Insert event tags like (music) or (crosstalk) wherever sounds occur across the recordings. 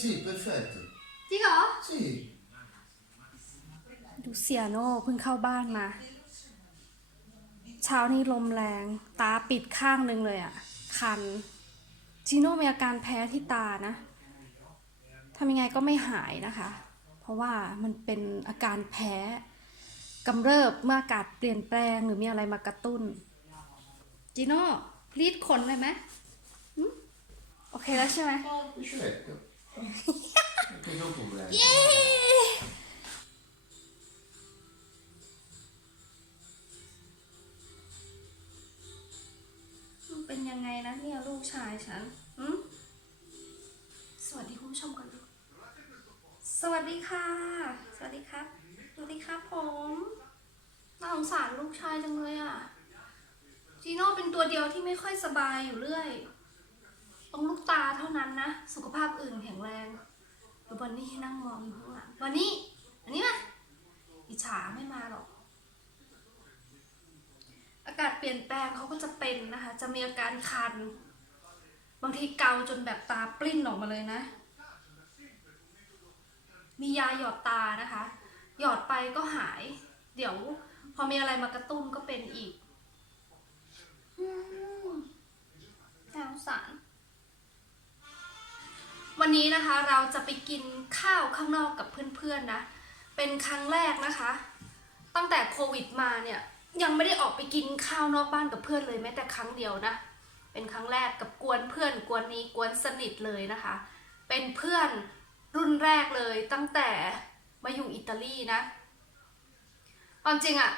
sì, perfetto. จริงเหรอ Sì. ดูเสียโน่เพิ่งเข้าบ้านมา เช้านี้ลมแรง ตาปิดข้างหนึงเลยอะ่ะ คันจีโน่มีอาการแพ้ที่ตานะทำยังไงก็ไม่หายนะคะ เพราะว่ามันเป็นอาการแพ้กำเริบเมื่ออากาศเปลี่ยนแปลงหรือมีอะไรมากระตุ้นจีโน่รีดขนเลยไหมหึโอเคแล้วใช่ไหม Perfetto. Che non problema. เย้มันเป็นยังไงนะเนี่ยลูกชายฉันอืมสวัสดีคุณผู้ชมกันดูสวัสดีค่ะ สวัสดีครับ สวัสดีครับผมน่าสงสารลูกชายจังเลยอะจีโน่เป็นตัวเดียวที่ไม่ค่อยสบายอยู่เรื่อย ตรงลูกตาเท่านั้นนะ สุขภาพอื่นแข็งแรงดูบอนนี่นั่งมองอยู่ข้างหลังบอนนี่อันนี้มาอิจฉาไม่มาหรอก อากาศเปลี่ยนแปลงเขาก็จะเป็นนะคะ จะมีอาการคัน บางทีเกาจนแบบตาปลิ้นออกมาเลยนะ มียาหยอดตานะคะ หยอดไปก็หาย เดี๋ยวพอมีอะไรมากระตุ้นก็เป็นอีกอืมน่าสงสาร วันนี้นะคะเราจะไปกินข้าวข้างนอกกับเพื่อนๆนะ เป็นครั้งแรกนะคะ ตั้งแต่โควิดมาเนี่ยยังไม่ได้ออกไปกินข้าวนอกบ้านกับเพื่อนเลยแม้แต่ครั้งเดียวนะ เป็นครั้งแรกกับกวนเพื่อนกวนนี้กวนสนิทเลยนะคะ เป็นเพื่อนรุ่นแรกเลยตั้งแต่มาอยู่อิตาลีนะความจริงอะ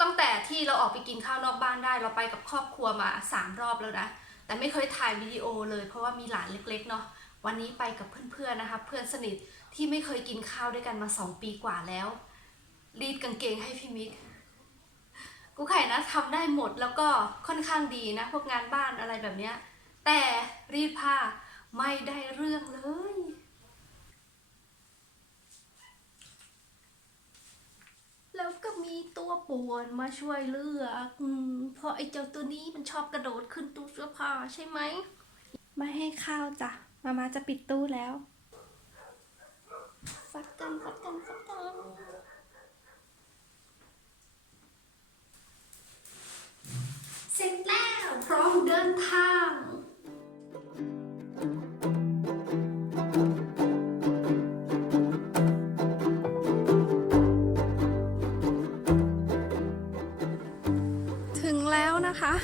ตั้งแต่ที่เราออกไปกินข้าวนอกบ้านได้ เราไปกับครอบครัวมาสามรอบแล้วนะ แต่ไม่เคยถ่ายวิดีโอเลยเพราะว่ามีหลานเล็กๆเนาะ วันนี้ไปกับเพื่อนๆนะคะ เพื่อนสนิทที่ไม่เคยกินข้าวด้วยกันมาสองปีกว่าแล้ว รีดกางเกงให้พี่มิกกูไข่นะทำได้หมดแล้วก็ค่อนข้างดีนะ พวกงานบ้านอะไรแบบเนี้ย แต่รีดผ้าไม่ได้เรื่องเลย แล้วก็มีตัวป่วนมาช่วยเลือกอมเพราะไอ้เจ้าตัวนี้มันชอบกระโดดขึ้นตู้เสื้อผ้าใช่ไหม ไม่ให้ข้าวจ้ะ มามาจะปิดตู้แล้ว ฟัดกัน ฟัดกัน ฟัดกัน เสร็จแล้วพร้อมเดินทางถึงแล้วนะคะ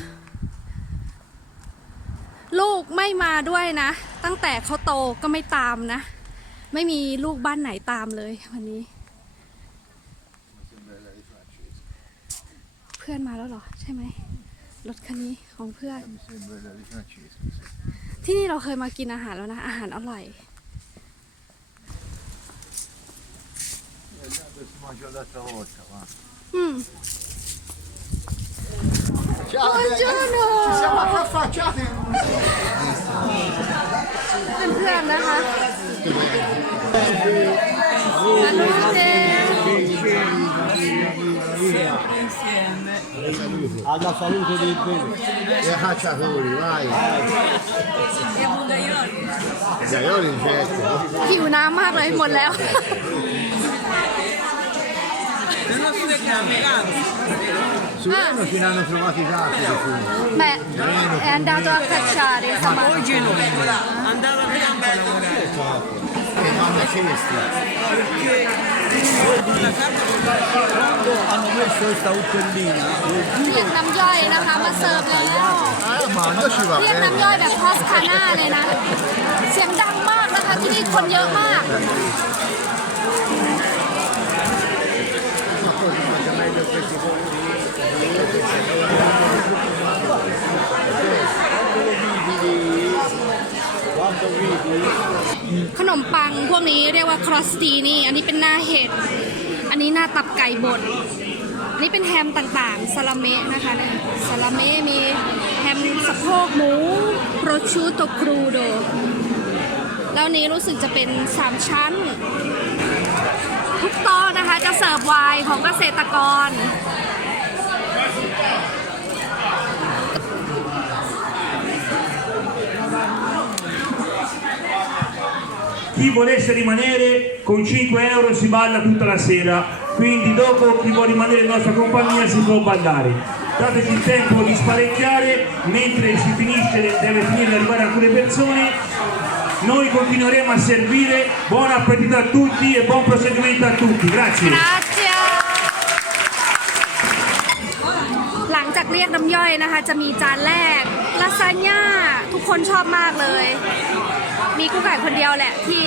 ลูกไม่มาด้วยนะ ตั้งแต่เขาโตก็ไม่ตามนะ ไม่มีลูกบ้านไหนตามเลยวันนี้ เพื่อนมาแล้วเหรอ ใช่ไหมรถคันนี้ของเพื่อน ที่นี่เราเคยมากินอาหารแล้วนะ อาหารอร่อย อืม Ciao, Buongiorno. Ci siamo affacciati. เพื่อนๆนะคะอันนี้เจ alla salute dei bebè. E cacciatori, vai. Gaioli, certo. หิวน้ำมากเลยหมดแล้ว Su Reno ce ne hanno trovati tanti di fumo. Beh, è andato a cacciare stamattina. Oggi no, andava a campo a lavorare. E fanno cesti. La carta quando hanno messo questa uccellina, เรียกน้ำย่อยนะคะมาเสิร์ฟแล้ว Ah, ma a noi ci va เรียก bene. น้ำย่อยแบบพอสคาน่าเลยนะ เสียงดังมากนะคะที่นี่คนเยอะมาก Ma poi si mangia meglio questi posti. quando vedi ขนมปังพวกนี้เรียกว่า ครอสตีนี่ อันนี้เป็นหน้าเห็ด อันนี้หน้าตับไก่บดอันนี้เป็นแฮมต่างๆซาลาเมะนะคะเนี่ยซาลาเมะมีแฮมสะโพกหมูโปรชูโตครูโด แล้วนนี้รู้สึกจะเป็น 3 ชั้น ทุกโต๊ะนะคะจะเสิร์ฟไวน์ของเกษตรกร chi volesse rimanere con 5 euro si balla tutta la sera, quindi dopo chi vuole rimanere in nostra compagnia si può ballare. Dateci il tempo di sparecchiare, mentre si finisce, deve finire di arrivare alcune persone, noi continueremo a servire, buon appetito a tutti e buon proseguimento a tutti, grazie. Grazie หลังจากเรียกน้ำย่อยนะคะ จะมีจานแรกลาซานญ่าทุกคนชอบมากเลย มีกุ๊กไก่คนเดียวแหละที่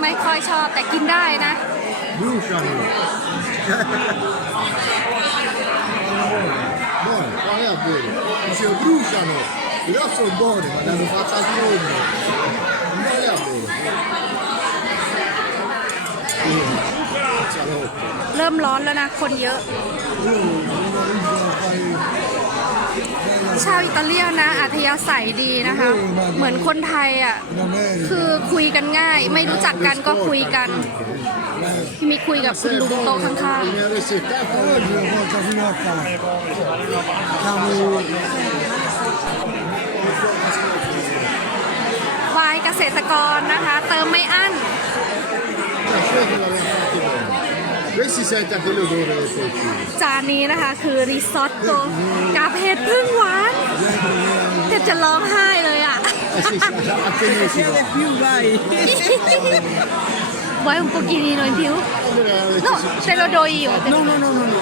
ไม่ค่อยชอบแต่กินได้นะ Bruciano. Buono, qual è a bere? Dicevo bruciano. I loro sono buoni, ma l'hanno fatta al forno. Non vale a bere. Sì, salotto. เริ่มร้อนแล้วนะ คนเยอะ ชาวอิตาเลียนนะอัธยาศัยดีนะคะ เหมือนคนไทยอะคือคุยกันง่าย ไม่รู้จักกันก็คุยกันพี่มีคุยกับคุณลุงโต๊ะข้าง Ne avessi 70 Oggi una volta fino a qua. Siamo ๆวายเกษตรกรนะคะ เติมไม่อั้น Questi sente anche l'odore del polpino. จานนี้นะคะคือริซอตโตกับเห็ดพึ่งหวานเทบจะร้องไห้เลยอะ Eh sì, sì, anche noi si Chiede va. più, vai. ไว้ un pochino in più no te lo do io No, no, no, no, no.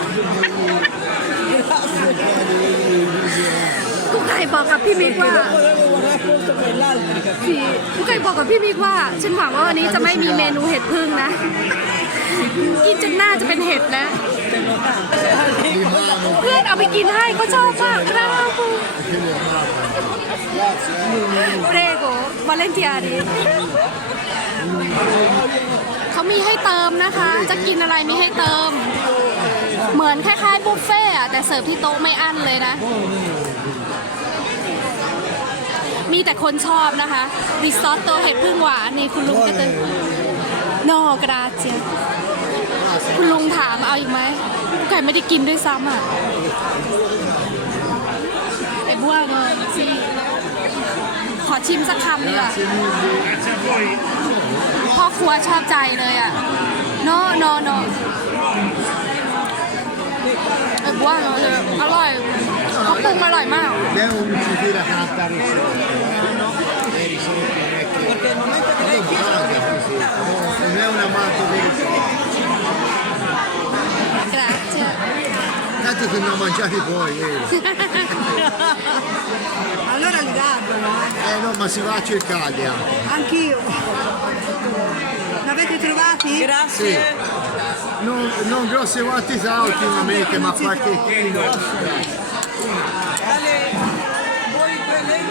กุ๊กไก่บอกกับพี่มิกว่า Volevo vorrei posto per l'altro, capito? พี่กุ๊กไก่บอกกับพี่มิกว่า ฉันหวังว่าวันนี้จะไม่มีเมนูเห็ดพึ่งนะ กินจนหน้าจะเป็นเห็ดแล้ว เพื่อนเอาไปกินให้เขาชอบมากครับ che le amate. เรโกวาเลนติอารีเขามีให้เติมนะคะ จะกินอะไรมีให้เติม เหมือนคล้ายๆบุฟเฟ่อะแต่เสิร์ฟที่โต๊ะไม่อั้นเลยนะ มีแต่คนชอบนะคะ ริซอตโตเห็ดพึ่งหวานนี่คุณลุงก็เติมนอกราเจี คุณลุงถามเอาอีกไหมไก่ไม่ได้กินด้วยซ้ำอะไอ้บ้วงเลยสิขอชิมสักคำดีกว่าพ่อครัวชอบใจเลยอะโนโนโนไอ้บ้วงเลยอร่อยเขาปรุงอร่อยมาก Abbiamo un tira tanta ricetta. Tanto che ne ho mangiati poi, eh. (laughs) Allora li guardano, Eh no, ma si va a cercarli anche. anch'io. L'avete trovati? Sì. Non, non grosse quantità ultimamente, ma qualche chilo.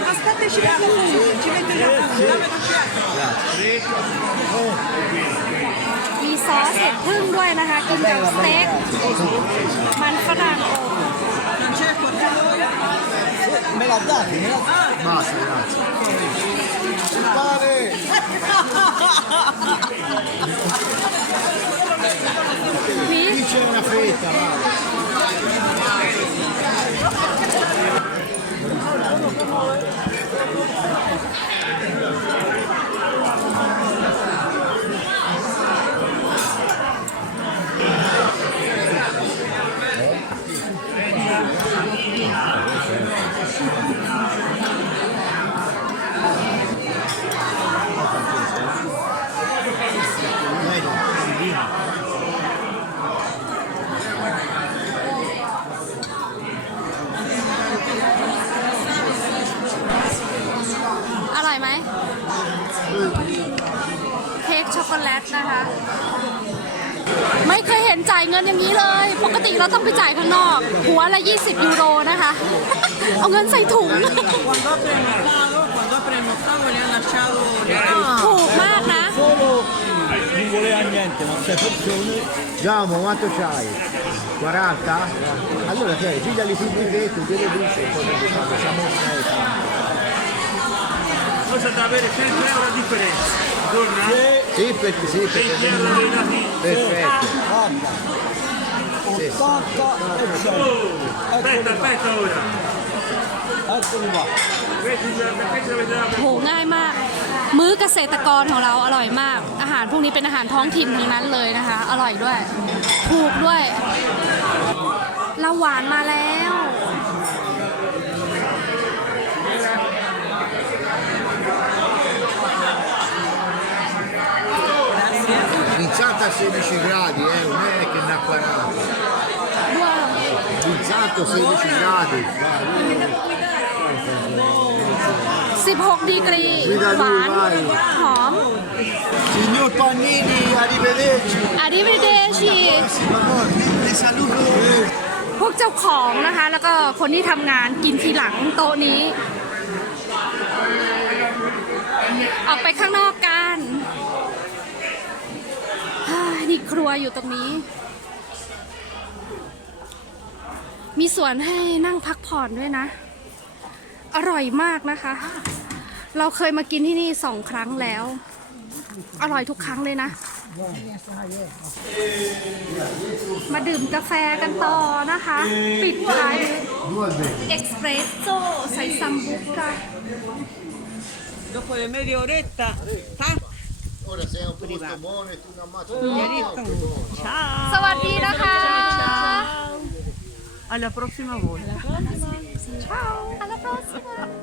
Aspetta, ci metto ci metto piatto. มี ซอสเห็ดพึ่งด้วยนะคะ กินกับสเต็กมันฝรั่งอบ Non c'è qualche ora? Me l'ha dato, me l'ha Basta, grazie. Qui Qui c'è una fetta, va. Vedi? อร่อยไหม เค้กช็อกโกแลตนะคะ ไม่เคยเห็นจ่ายเงินอย่างนี้เลย ปกติเราต้องไปจ่ายข้างนอก หัวละ 20 ยูโรนะคะ เอาเงินใส่ถุง Quando apre il mercato, quando apre il mercato li ha lasciato ถูกมากนะ Solo non voleva niente, ma sei persone. Giamo, quanto c'hai? 40? Allora te, pigliali più birrette, gliele dici e poi devi fare siamo sei. Cosa da avere 100 euro a differenza. Torna? Sì, perché sì, 20 perché euro dei dati. perfetto. Guarda. 80 e 100. Oh, aspetta, aspetta ora. Eccoli qua. Questi ce l'avete questi l'avete dato. โหง่ายมาก มื้อเกษตรกรของเราอร่อยมาก อาหารพวกนี้เป็นอาหารท้องถิ่นทั้งนั้นเลยนะคะ อร่อยด้วย ถูกด้วยเราหวานมาแล้ว a 16 gradi, eh, non è che ne ha 40. ว้าว Rizzato a 16 gradi. 16 ดีกรีวิดาหลูวานไว้หอม Signor Pannini, arrivederci. อาริเวเดชี Le saluto. พวกเจ้าของนะคะ แล้วก็คนที่ทำงานกินทีหลังโต๊ะนี้ ออกไปข้างนอก รัวอยู่ตรงนี้ มีสวนให้นั่งพักผ่อนด้วยนะ อร่อยมากนะคะ เราเคยมากินที่นี่สองครั้งแล้ว อร่อยทุกครั้งเลยนะ มาดื่มกาแฟกันต่อนะคะ ปิดท้ายเอ็กซ์เพรสโซใส่ซัมบุกค่ะ Dopo le media oretta. Ah, Ora sei un posto buono e tu non ammazzi. Ciao. สวัสดีนะคะ Alla prossima volta. Ciao alla prossima